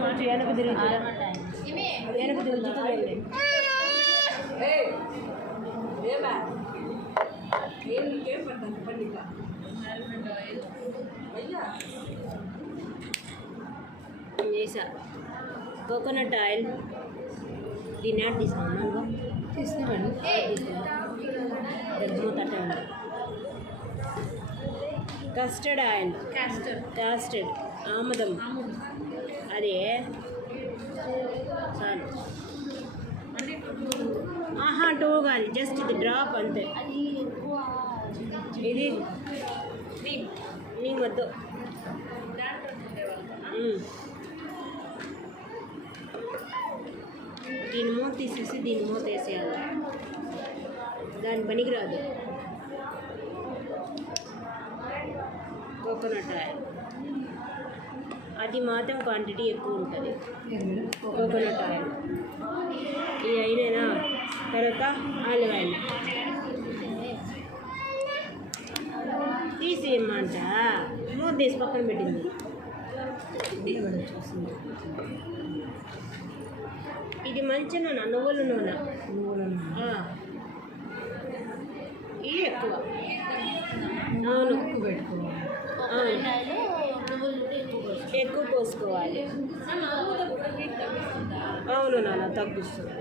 కొంచెం వెనక తిరుగుతుందా వెనక తిరుగుతుంది వేసా కోకోనట్ ఆయిల్ దీన్ని యాడ్ తీసుకున్నాను తీసుకున్నాను కస్టర్డ్ ఆయిల్ కాస్టర్డ్ ఆముదం అదే చాలు టూ కాదు జస్ట్ ఇది డ్రాప్ అంతే ఇది నీ వద్దు దీని మూత తీసేసి దీని మూత వేసేయాలి దాని పనికి రాదు కోకోనట్ ఆయిల్ అది మాత్రం క్వాంటిటీ ఎక్కువ ఉంటుంది కోకోనట్ ఆయిల్ ఇది అయినా తర్వాత ఆలివ్ ఆయిల్ తీసేయమంట మూత తీసి పక్కన పెట్టింది ఇది మంచి నూనె నువ్వుల నూనె ఇది ఎక్కువ అవును ఎక్కువ పోసుకోవాలి అవును నాన్న తగ్గిస్తుంది